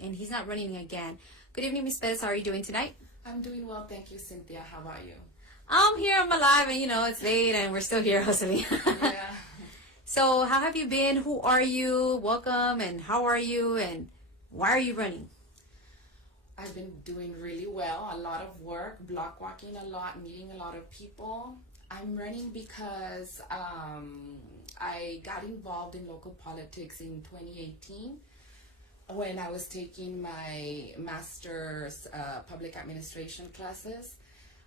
and he's not running again. Good evening, Ms. Pérez. How are you doing tonight? I'm doing well, thank you, Cynthia. How about you? I'm here, I'm alive, and it's late, and we're still here hustling. Yeah. So, how have you been? Who are you? Welcome, and how are you? And why are you running? I've been doing really well. A lot of work, block walking a lot, meeting a lot of people. I'm running because I got involved in local politics in 2018 when I was taking my master's public administration classes.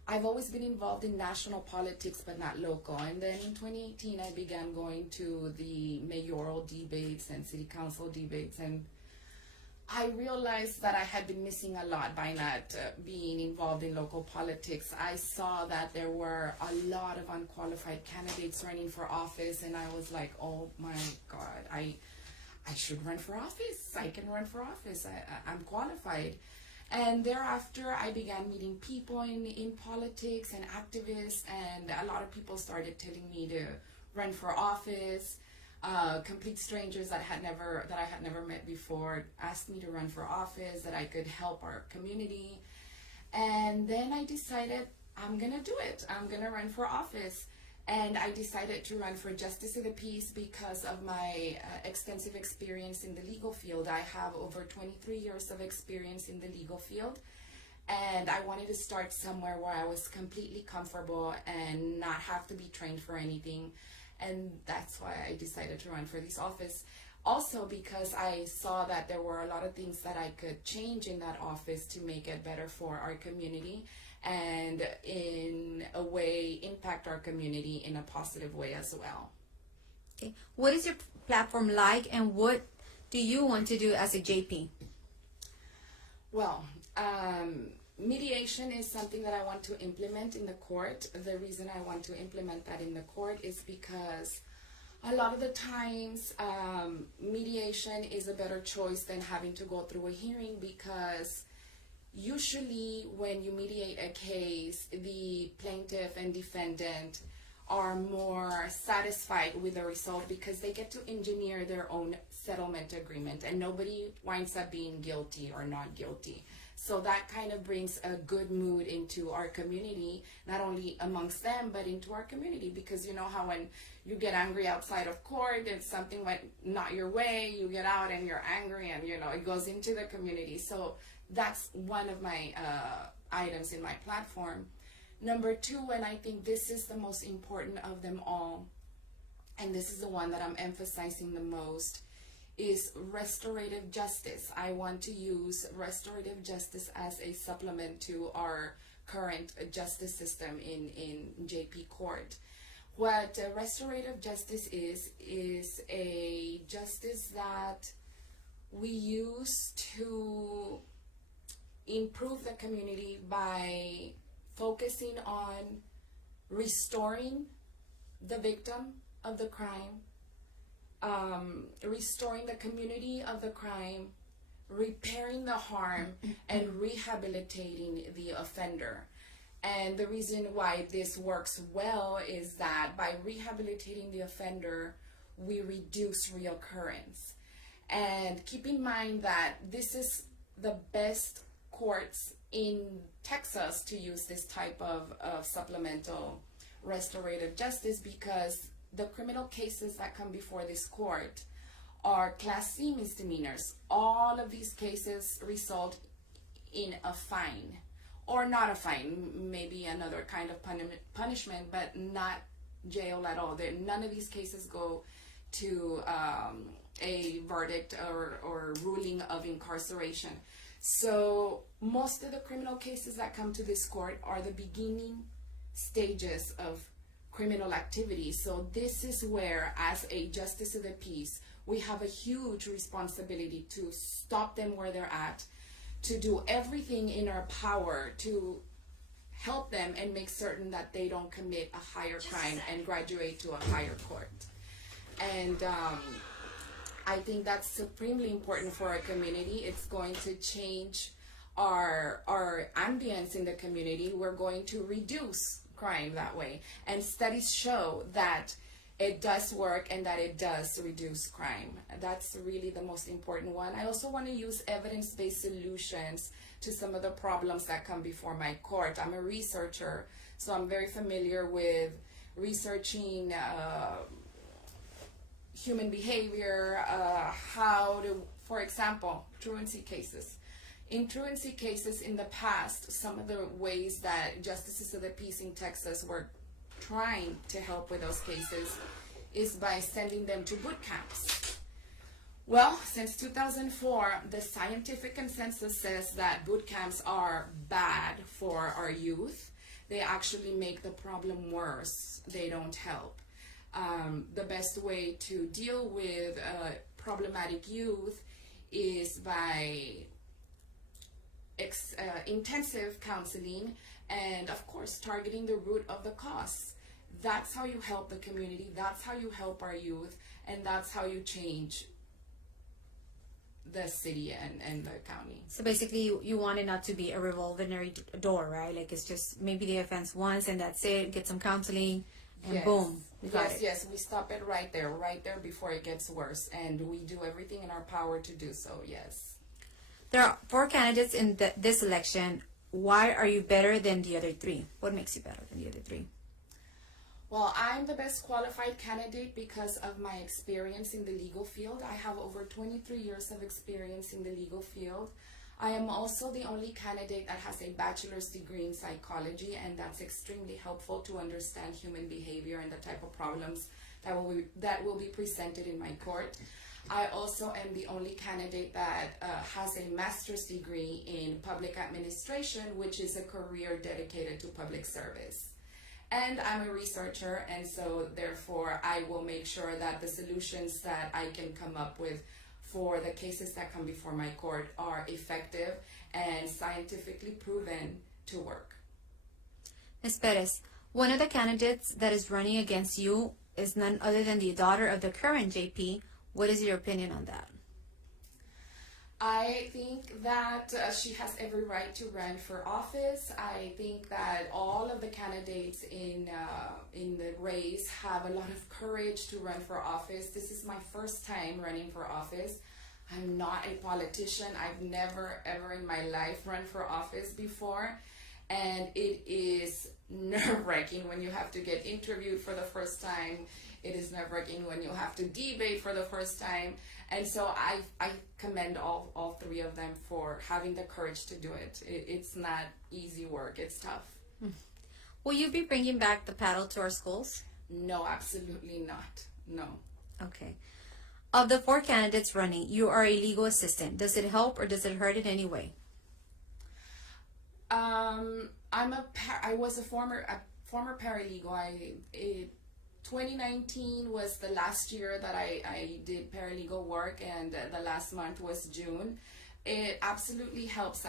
I've always been involved in national politics, but not local. And then in 2018, I began going to the mayoral debates and city council debates, and I realized that I had been missing a lot by not being involved in local politics. I saw that there were a lot of unqualified candidates running for office, and I was like, oh my God, I should run for office. I can run for office. I'm qualified. And thereafter, I began meeting people in politics and activists, and a lot of people started telling me to run for office. Complete strangers that I had never met before asked me to run for office, that I could help our community. And then I decided I'm gonna do it. I'm gonna run for office. And I decided to run for Justice of the Peace because of my extensive experience in the legal field. I have over 23 years of experience in the legal field, and I wanted to start somewhere where I was completely comfortable and not have to be trained for anything. And that's why I decided to run for this office. Also because I saw that there were a lot of things that I could change in that office to make it better for our community, and in a way impact our community in a positive way as well. Okay. What is your platform like, and what do you want to do as a JP? Well, mediation is something that I want to implement in the court. The reason I want to implement that in the court is because a lot of the times mediation is a better choice than having to go through a hearing, because usually when you mediate a case, the plaintiff and defendant are more satisfied with the result because they get to engineer their own settlement agreement, and nobody winds up being guilty or not guilty. So that kind of brings a good mood into our community, not only amongst them, but into our community. Because you know how when you get angry outside of court and something went not your way, you get out and you're angry, and it goes into the community. So that's one of my items in my platform. Number two, and I think this is the most important of them all, and this is the one that I'm emphasizing the most, is restorative justice. I want to use restorative justice as a supplement to our current justice system in JP Court. What restorative justice is a justice that we use to improve the community by focusing on restoring the victim of the crime, restoring the community of the crime, repairing the harm, and rehabilitating the offender. And the reason why this works well is that by rehabilitating the offender, we reduce reoccurrence. And keep in mind that this is the best courts in Texas to use this type of supplemental restorative justice, because the criminal cases that come before this court are Class C misdemeanors. All of these cases result in a fine, or not a fine, maybe another kind of punishment, but not jail at all. None of these cases go to a verdict or ruling of incarceration. So most of the criminal cases that come to this court are the beginning stages of criminal activity. So this is where, as a justice of the peace, we have a huge responsibility to stop them where they're at, to do everything in our power to help them and make certain that they don't commit a higher crime and graduate to a higher court. And I think that's supremely important for our community. It's going to change our ambience in the community. We're going to reduce crime that way. And studies show that it does work and that it does reduce crime. That's really the most important one. I also want to use evidence-based solutions to some of the problems that come before my court. I'm a researcher, so I'm very familiar with researching human behavior, how to, for example, truancy cases. In truancy cases in the past, some of the ways that justices of the peace in Texas were trying to help with those cases is by sending them to boot camps. Well, since 2004, the scientific consensus says that boot camps are bad for our youth. They actually make the problem worse. They don't help. The best way to deal with problematic youth is by intensive counseling and, of course, targeting the root of the cause. That's how you help the community, that's how you help our youth, and that's how you change the city and the county. So basically, you want it not to be a revolving door, right? Like it's just maybe the offense once and that's it. Get some counseling, and Yes. boom, we got it. Yes, we stop it right there before it gets worse, and we do everything in our power to do so. Yes. There are 4 candidates in this election. Why are you better than the other 3? What makes you better than the other 3? Well, I'm the best qualified candidate because of my experience in the legal field. I have over 23 years of experience in the legal field. I am also the only candidate that has a bachelor's degree in psychology, and that's extremely helpful to understand human behavior and the type of problems that will be presented in my court. I also am the only candidate that has a master's degree in public administration, which is a career dedicated to public service. And I'm a researcher, and so therefore I will make sure that the solutions that I can come up with for the cases that come before my court are effective and scientifically proven to work. Ms. Perez, one of the candidates that is running against you is none other than the daughter of the current JP. What is your opinion on that? I think that she has every right to run for office. I think that all of the candidates in the race have a lot of courage to run for office. This is my first time running for office. I'm not a politician. I've never ever in my life run for office before, and it is nerve-wracking when you have to get interviewed for the first time. It is nerve-wracking when you have to debate for the first time. And so I commend all 3 of them for having the courage to do it. It's not easy work. It's tough. Will you be bringing back the paddle to our schools? No, absolutely not. No. Okay. Of the 4 candidates running, you are a legal assistant. Does it help or does it hurt in any way? I was a former paralegal. 2019 was the last year that I did paralegal work, and the last month was June. It absolutely helps.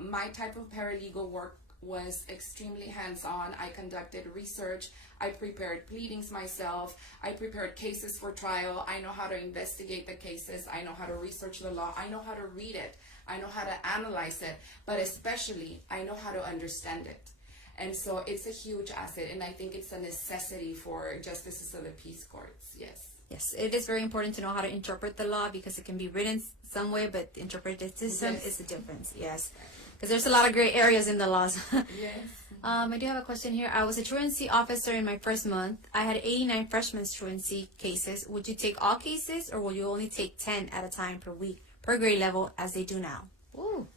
My type of paralegal work was extremely hands-on. I conducted research. I prepared pleadings myself. I prepared cases for trial. I know how to investigate the cases. I know how to research the law. I know how to read it. I know how to analyze it. But especially, I know how to understand it. And so it's a huge asset, and I think it's a necessity for justices of the peace courts. Yes. Yes, it is very important to know how to interpret the law because it can be written some way, but the interpretation is the difference. Yes, because there's a lot of gray areas in the laws. Yes. I do have a question here. I was a truancy officer in my first month. I had 89 freshmen's truancy cases. Would you take all cases, or will you only take 10 at a time per week, per grade level, as they do now? Ooh.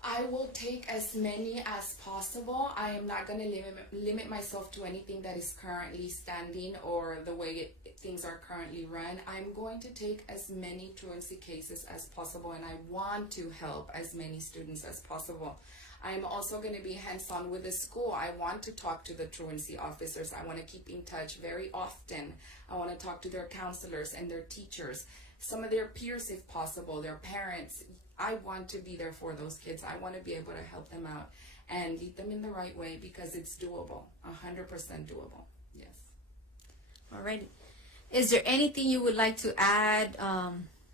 I will take as many as possible. I am not going to limit myself to anything that is currently standing or the way things are currently run. I'm going to take as many truancy cases as possible, and I want to help as many students as possible. I'm also going to be hands-on with the school. I want to talk to the truancy officers. I want to keep in touch very often. I want to talk to their counselors and their teachers, some of their peers if possible, their parents. I want to be there for those kids. I want to be able to help them out and lead them in the right way because it's doable, 100% doable. Yes. All right. Is there anything you would like to add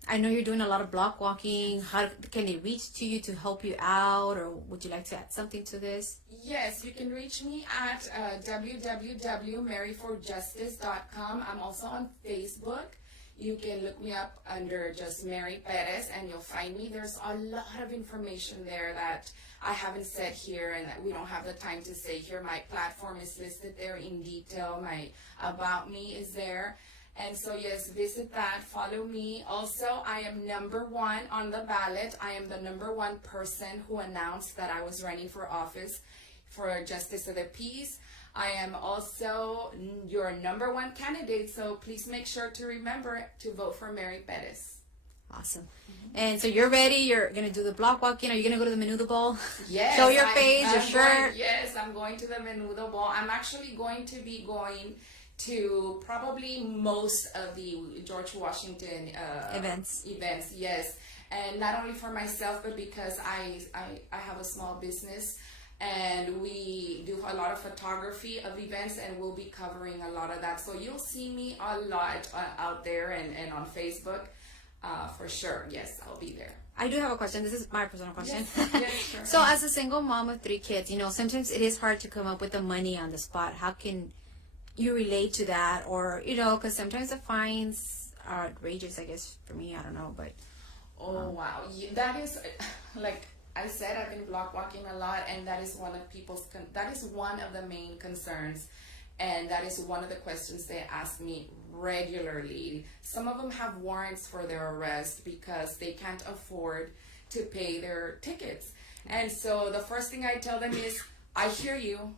I know you're doing a lot of block walking. How can they reach to you to help you out, or would you like to add something to this? Yes, you can reach me at www.maryforjustice.com. I'm also on Facebook. You can look me up under just Mary Pérez and you'll find me. There's a lot of information there that I haven't said here and that we don't have the time to say here. My platform is listed there in detail. My About Me is there. And so, yes, visit that. Follow me. Also, I am #1 on the ballot. I am the #1 person who announced that I was running for office for Justice of the Peace. I am also your #1 candidate, so please make sure to remember to vote for Mary Pérez. Awesome. And so you're ready. You're gonna do the block walking. Are you gonna go to the Menudo Bowl? Yes. Show your face, your shirt. Yes, I'm going to the Menudo Bowl. I'm actually going to be going to probably most of the George Washington Events. Yes, and not only for myself, but because I have a small business. And we do a lot of photography of events, and we'll be covering a lot of that. So you'll see me a lot out there and on Facebook for sure. Yes, I'll be there. I do have a question. This is my personal question. Yes, sure. So as a single mom of 3 kids, sometimes it is hard to come up with the money on the spot. How can you relate to that? Or, because sometimes the fines are outrageous, I guess, for me. I don't know, but... Oh, wow. That is, like I said, I've been block walking a lot, and that is one of that is one of the main concerns, and that is one of the questions they ask me regularly. Some of them have warrants for their arrest because they can't afford to pay their tickets. And so the first thing I tell them is, I hear you.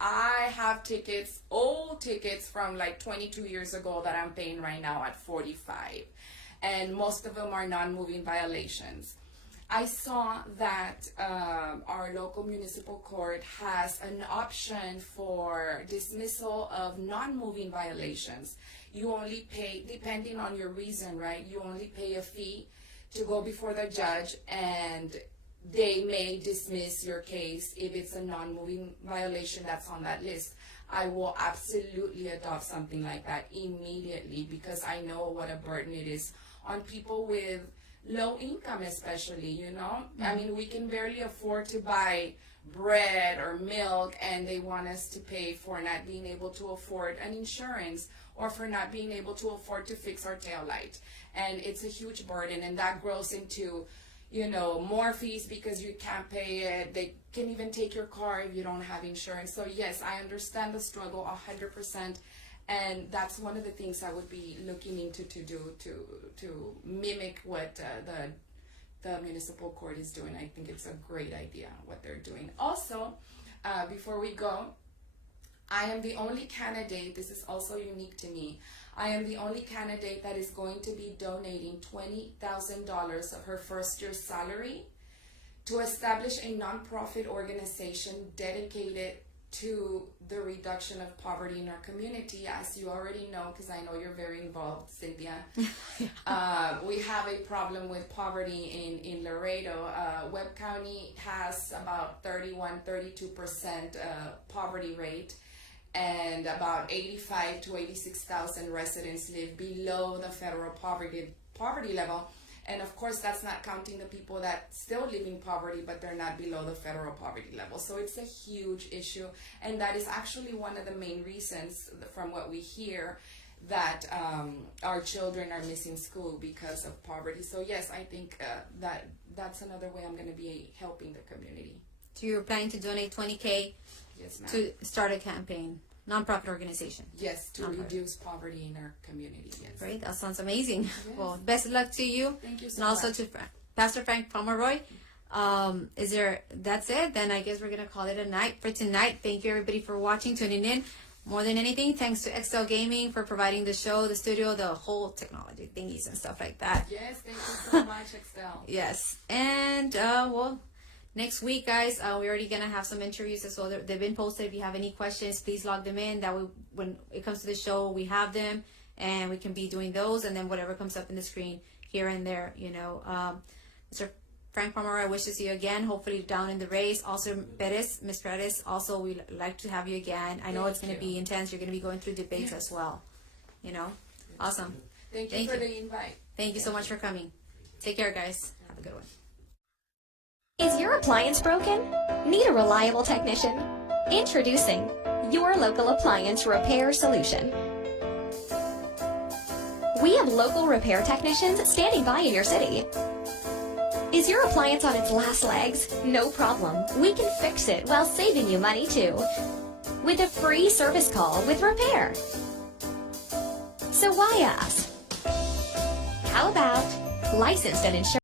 I have tickets, old tickets from like 22 years ago that I'm paying right now at 45. And most of them are non-moving violations. I saw that our local municipal court has an option for dismissal of non-moving violations. You only pay, depending on your reason, right? You only pay a fee to go before the judge, and they may dismiss your case if it's a non-moving violation that's on that list. I will absolutely adopt something like that immediately because I know what a burden it is on people with low income, especially, I mean, we can barely afford to buy bread or milk, and they want us to pay for not being able to afford an insurance or for not being able to afford to fix our tail light. And it's a huge burden, and that grows into more fees because you can't pay it. They can even take your car if you don't have insurance. So yes, I understand the struggle 100%. And that's one of the things I would be looking into to do to mimic what the municipal court is doing. I think it's a great idea what they're doing. Also, before we go, I am the only candidate, this is also unique to me, I am the only candidate that is going to be donating $20,000 of her first year's salary to establish a nonprofit organization dedicated to the reduction of poverty in our community. As you already know, because I know you're very involved, Cynthia, we have a problem with poverty in Laredo. Webb County has about 32% poverty rate, and about 85 to 86,000 residents live below the federal poverty level. And of course, that's not counting the people that still live in poverty, but they're not below the federal poverty level. So it's a huge issue. And that is actually one of the main reasons, from what we hear, that our children are missing school because of poverty. So yes, I think that's another way I'm going to be helping the community. So you're planning to donate $20K Yes, ma'am. to start a campaign, nonprofit organization. Yes, to reduce poverty in our community. Yes. Great, that sounds amazing. Yes. Well, best of luck to you. Thank you so and also much. to Pastor Frank Pomeroy. That's it? Then I guess we're gonna call it a night for tonight. Thank you everybody for watching, tuning in. More than anything, thanks to XL Gaming for providing the show, the studio, the whole technology thingies and stuff like that. Yes, thank you so much, Excel. Yes, and next week, guys, we're already gonna have some interviews as well. They've been posted. If you have any questions, please log them in. That way, when it comes to the show, we have them, and we can be doing those. And then whatever comes up in the screen here and there, Mr. Frank Pomeroy wishes to see you again. Hopefully down in the race. Also, Miss Pérez. Also, we'd like to have you again. I know it's gonna be intense. You're gonna be going through debates as well. Awesome. Thank you Thank for you. the invite. Thank you so much for coming. Take care, guys. Have a good one. Is your appliance broken? Need a reliable technician? Introducing your local appliance repair solution. We have local repair technicians standing by in your city. Is your appliance on its last legs? No problem. We can fix it while saving you money too. With a free service call with repair. So why ask? How about licensed and insured?